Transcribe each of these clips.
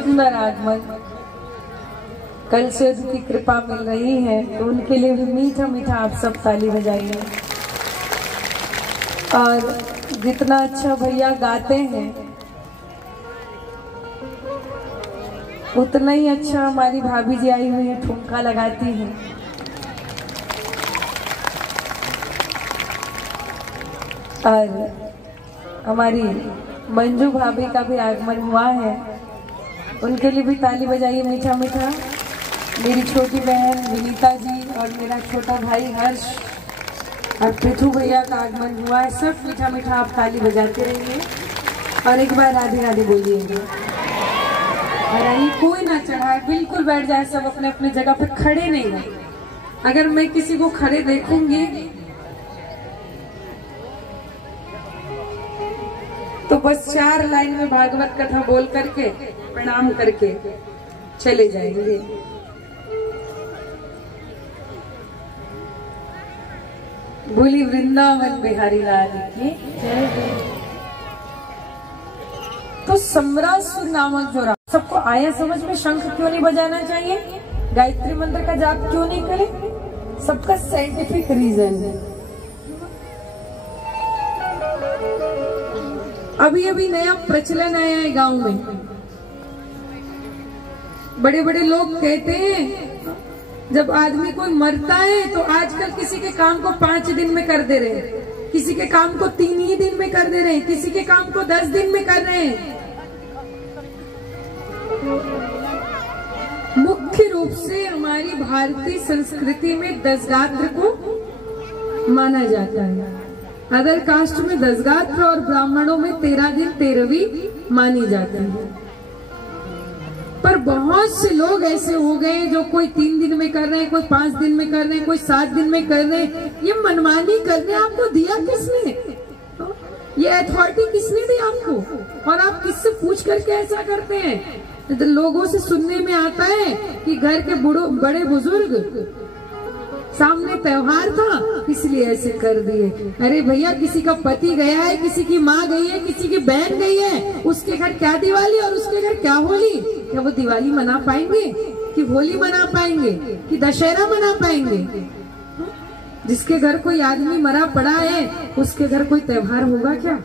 सुंदर आगमन, कल से उनकी कृपा मिल रही है, तो उनके लिए भी मीठा मीठा आप सब ताली बजाइए। और जितना अच्छा भैया गाते हैं उतना ही अच्छा हमारी भाभी जी आई हुई है, ठुमका लगाती हैं। और हमारी मंजू भाभी का भी आगमन हुआ है, उनके लिए भी ताली बजाइए मीठा मीठा। मेरी छोटी बहन विनीता जी और मेरा छोटा भाई हर्ष और पृथु भैया का आगमन हुआ है। सब मीठा मीठा आप ताली बजाते रहिए और एक बार राधे राधे बोलिएगा। और आइए, कोई ना चढ़ाए, बिल्कुल बैठ जाए, सब अपने अपने जगह पे, खड़े नहीं रहे। अगर मैं किसी को खड़े देखूंगी तो बस 4 लाइन में भागवत कथा बोल करके प्रणाम करके चले जाएंगे। बोली वृंदावन बिहारी लाल की जय। तो सम्रासुर नामक जो सबको आया समझ में, शंख क्यों नहीं बजाना चाहिए, गायत्री मंत्र का जाप क्यों नहीं करें, सबका साइंटिफिक रीजन है। अभी अभी नया प्रचलन आया है गांव में। बड़े बड़े लोग कहते हैं जब आदमी कोई मरता है तो आजकल किसी के काम को 5 दिन में कर दे रहे हैं, किसी के काम को 3 ही दिन में कर दे रहे हैं, किसी के काम को 10 दिन में कर रहे हैं। मुख्य रूप से हमारी भारतीय संस्कृति में दशगात्र को माना जाता है। अदर कास्ट में दशगात्र और ब्राह्मणों में 13 दिन 13वीं मानी जाती है। पर बहुत से लोग ऐसे हो गए जो कोई 3 दिन में कर रहे हैं, कोई 5 दिन में कर रहे हैं, कोई 7 दिन में कर रहे हैं। ये मनमानी करने आपको दिया किसने? ये अथॉरिटी किसने दी आपको? और आप किससे पूछ करके ऐसा करते हैं? तो लोगों से सुनने में आता है कि घर के बड़े बुजुर्ग, सामने त्योहार था इसलिए ऐसे कर दिए। अरे भैया, किसी का पति गया है, किसी की माँ गई है, किसी की बहन गई है, उसके घर क्या दिवाली और उसके घर क्या होली? क्या वो दिवाली मना पाएंगे कि होली मना पाएंगे कि दशहरा मना पाएंगे? जिसके घर कोई आदमी मरा पड़ा है उसके घर कोई त्योहार होगा क्या?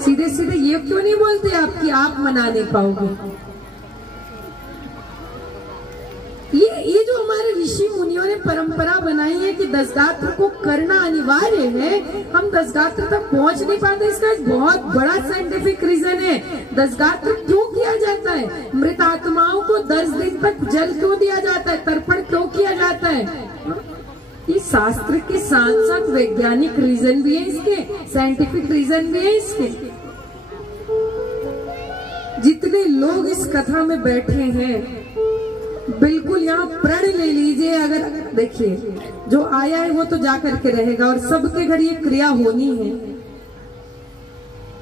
सीधे सीधे ये क्यों नहीं बोलते आप कि आप मना नहीं पाओगे? ये जो हमारे ऋषि मुनियों ने परंपरा बनाई है कि दशगात्र को करना अनिवार्य है, हम दशगात्र तक पहुंच नहीं पाते। इसका एक बहुत बड़ा साइंटिफिक रीजन है। दशगात्र क्यों किया जाता है? मृत आत्माओं को 10 दिन तक जल क्यों दिया जाता है, तर्पण क्यों किया जाता है? ये शास्त्र के साथ साथ वैज्ञानिक रीजन भी है इसके, साइंटिफिक रीजन भी है इसके। जितने लोग इस कथा में बैठे हैं बिल्कुल यहाँ प्रण ले लीजिए। अगर देखिए, जो आया है वो तो जा करके रहेगा और सबके घर ये क्रिया होनी है।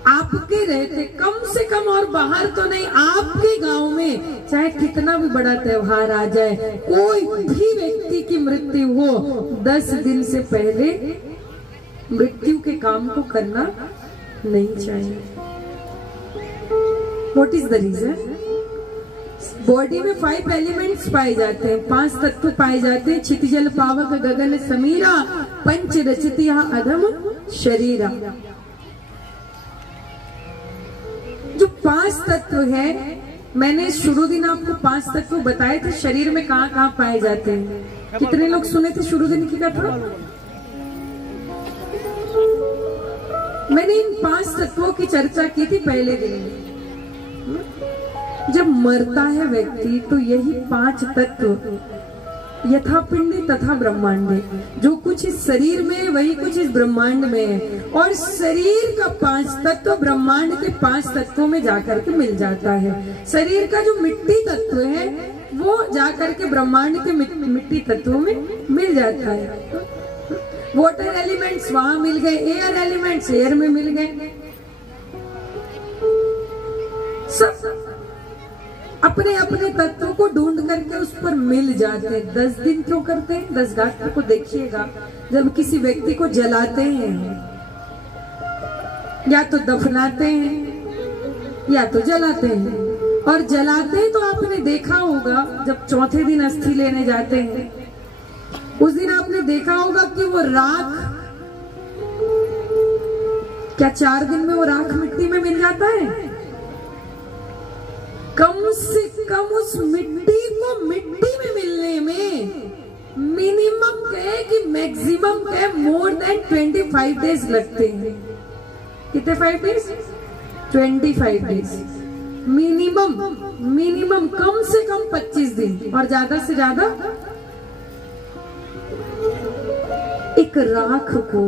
आपके रहते कम से कम, और बाहर तो नहीं, आपके गांव में चाहे कितना भी बड़ा त्योहार आ जाए, कोई भी व्यक्ति की मृत्यु हो, 10 दिन से पहले मृत्यु के काम को करना नहीं चाहिए। What is the reason? Body में 5 एलिमेंट्स पाए जाते हैं, 5 तत्व पाए जाते हैं। क्षितिजल पावक गगन समीरा, पंच रचित अधम शरीरा। जो 5 तत्व है, मैंने शुरू दिन आपको 5 तत्व बताए थे। शरीर में कहाँ कहाँ पाए जाते हैं? कितने लोग सुने थे शुरू दिन की कथा? मैंने इन 5 तत्वों की चर्चा की थी पहले दिन में। जब मरता है व्यक्ति तो यही 5 तत्व यथा पिंड तथा ब्रह्मांड, जो कुछ इस शरीर में है वही कुछ इस ब्रह्मांड में है। और शरीर का 5 तत्व ब्रह्मांड के 5 तत्वों में जाकर के मिल जाता है। शरीर का जो मिट्टी तत्व है वो जाकर के ब्रह्मांड के मिट्टी तत्वों में मिल जाता है। वाटर एलिमेंट्स वहां मिल गए, एयर एलिमेंट्स एयर में मिल गए। सब अपने अपने तत्वों को ढूंढ करके उस पर मिल जाते हैं। 10 दिन क्यों करते हैं? दशगात्र को देखिएगा, जब किसी व्यक्ति को जलाते हैं या तो दफनाते हैं या तो जलाते हैं। और जलाते तो आपने देखा होगा, जब चौथे दिन अस्थि लेने जाते हैं उस दिन आपने देखा होगा कि वो राख, क्या 4 दिन में वो राख मिट्टी में मिल जाता है? कम से कम उस मिट्टी को मिट्टी में मिलने में मिनिमम कहे कि मैक्सिमम कहे मोर देन 25 डेज लगते हैं। कितने 5 डेज? 25 डेज मिनिमम कम से कम 25 दिन और ज्यादा से ज्यादा एक राख को,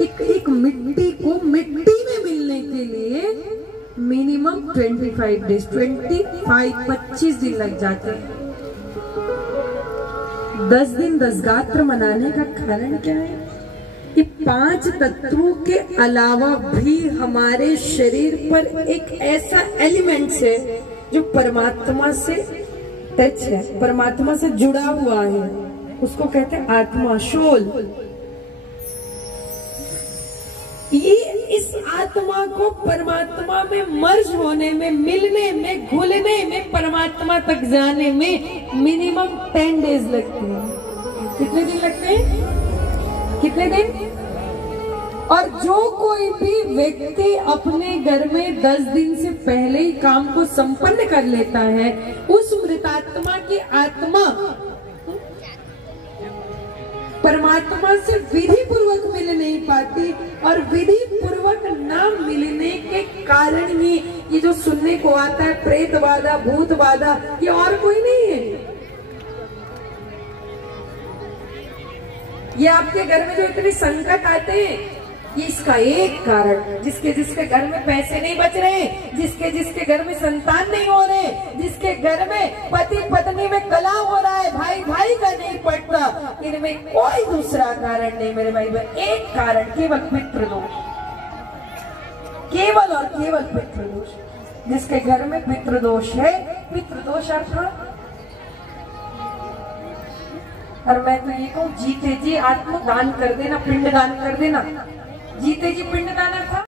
एक मिट्टी को मिट्टी में मिलने के लिए मिनिमम 25 डेज 25 दिन लग जाते हैं। 10 दिन 10 गात्र मनाने का कारण क्या है? कि 5 तत्वों के अलावा भी हमारे शरीर पर एक ऐसा एलिमेंट्स है जो परमात्मा से टच है, परमात्मा से जुड़ा हुआ है, उसको कहते हैं आत्मा, शोल। ये इस आत्मा को परमात्मा में मर्ज होने में, मिलने में, घुलने में, परमात्मा तक जाने में मिनिमम 10 डेज लगते हैं। कितने दिन लगते हैं? कितने दिन? और जो कोई भी व्यक्ति अपने घर में 10 दिन से पहले ही काम को संपन्न कर लेता है, उस मृतात्मा की आत्मा परमात्मा से विधि पूर्वक मिल नहीं पाती, और विधि पूर्वक न मिलने के कारण ही ये जो सुनने को आता है प्रेत बाधा, भूत बाधा, ये और कोई नहीं है। ये आपके घर में जो इतने संकट आते हैं, ये इसका एक कारण, जिसके घर में पैसे नहीं बच रहे, जिसके घर में संतान नहीं हो रहे, जिसके घर में पति पत्नी में कलह हो रहा है, भाई भाई का नहीं पड़ता, इनमें कोई दूसरा कारण नहीं मेरे भाई बहन। एक कारण, केवल पितृदोष, केवल और केवल पितृदोष। जिसके घर में पितृदोष है, पितृदोष अर्थात, और मैं तो ये कहूँ, जीते जी आत्मदान कर देना, पिंड दान कर देना। जीते जी पिंड दान था।